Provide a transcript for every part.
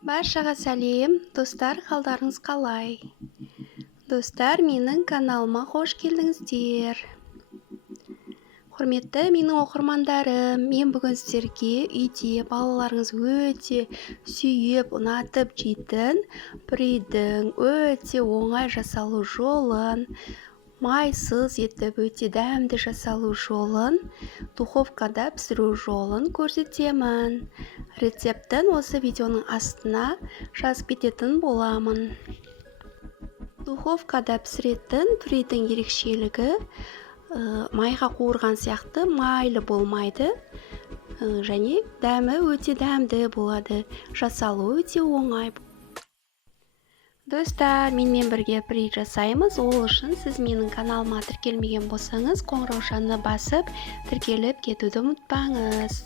Баршаға сәлем, достар, қалдарыңыз қалай? Достар, менің каналыма қош келдіңіздер. Құрметті менің оқырмандарым, мен бүгін сіздерге үйде балаларыңыз өте сүйіп, ұнатып жейтін пюредің өте оңай жасалу жолын, майсыз етіп өте дәмді жасалу жолын, духовкада пісіру жолын көрсетемін. Рецептін осы видеоның астына жазып кететін боламын. Духовкада пісіретін пюредің ерекшелігі майға қуырған сияқты майлы болмайды, және дәмі өте дәмді болады. Жасалу өте оңай. Достар, менімен бірге пюре жасаймыз. Ол үшін сіз менің каналыма тіркелмеген болсаңыз, қоңыраушаны басып, тіркеліп кетуді ұмытпаңыз.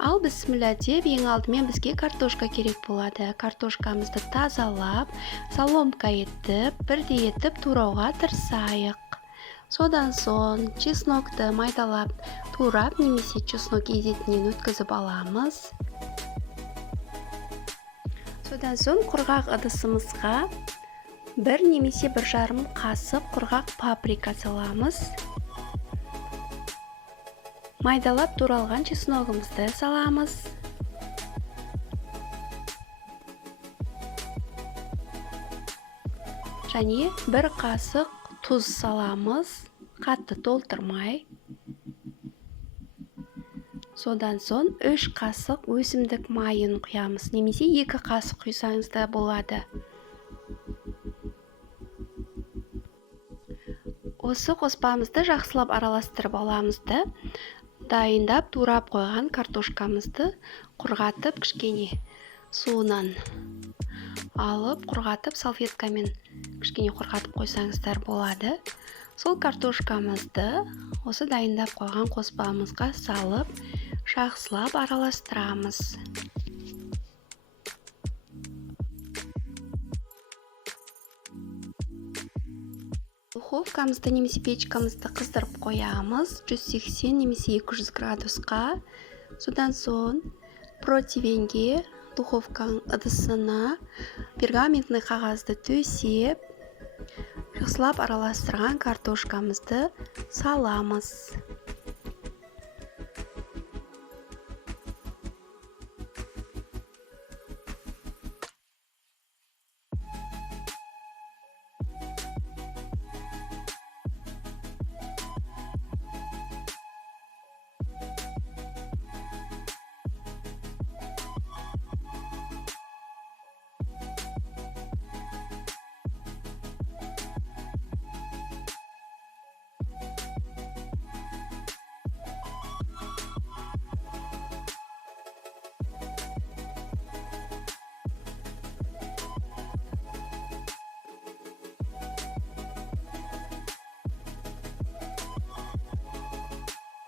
Ал бісміллә деп, ең алдымен бізге картошка керек болады. Картошкамызды тазалап, соломка етіп, бірдей етіп турауға тырысайық. Содан соң чеснокты майдалап турап, немесе чеснок езетінен өткізіп аламыз. Содан соң құрғақ ыдысымызға 1 немесе 1,5 қасық құрғақ паприка саламыз. Майдалап туралған чесногымызды саламыз. Және 1 қасық тұз саламыз, қатты толтырмай. Содан соң 3 қасық өсімдік майын құямыз, немесе 2 қасық құйсаңыз да болады. Осы қоспамызды жақсылап араластырып аламызды. Дайындап турап қойған картошкамызды құрғатып, кішкене суынан алып, құрғатып, салфеткамен кішкене құрғатып қойсаңыздар болады. Сол картошкамызды осы дайындап қойған қоспамызға салып, жақсылап араластырамыз. Духовкамызды немесе печкамызды қыздырып қоямыз 180 немесе 200 градусқа. Содан соң противеньге, духовканың ыдысына пергаментный қағазды төсеп, жақсылап араластырған картошкамызды саламыз.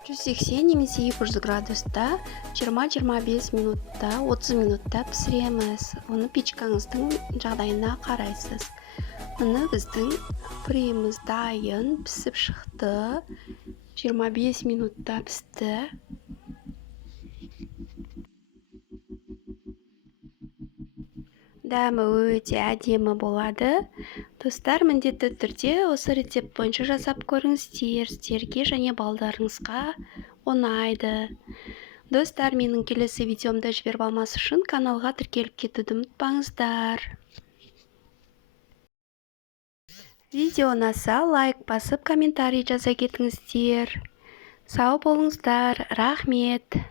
...180 немесе 200 градуста 20-25 минутта, 30 минутта пісіреміз. Оны печкаңыздың жағдайына қарайсыз. Оны біздің пюреміз дайын пісіп шықты. 25 минутта пісті. Дәмі өте әдемі болады. Достар, міндетті түрде осы рецепт бойынша жасап көріңіздер, сіздерге және балдарыңызға ұнайды. Достар, менің келесі видеомды жіберіп алмас үшін каналға тіркеліп кетуді ұмытпаңыздар. Видео ұнаса лайк басып, комментарий жаза кетіңіздер. Сау болыңыздар, рахмет.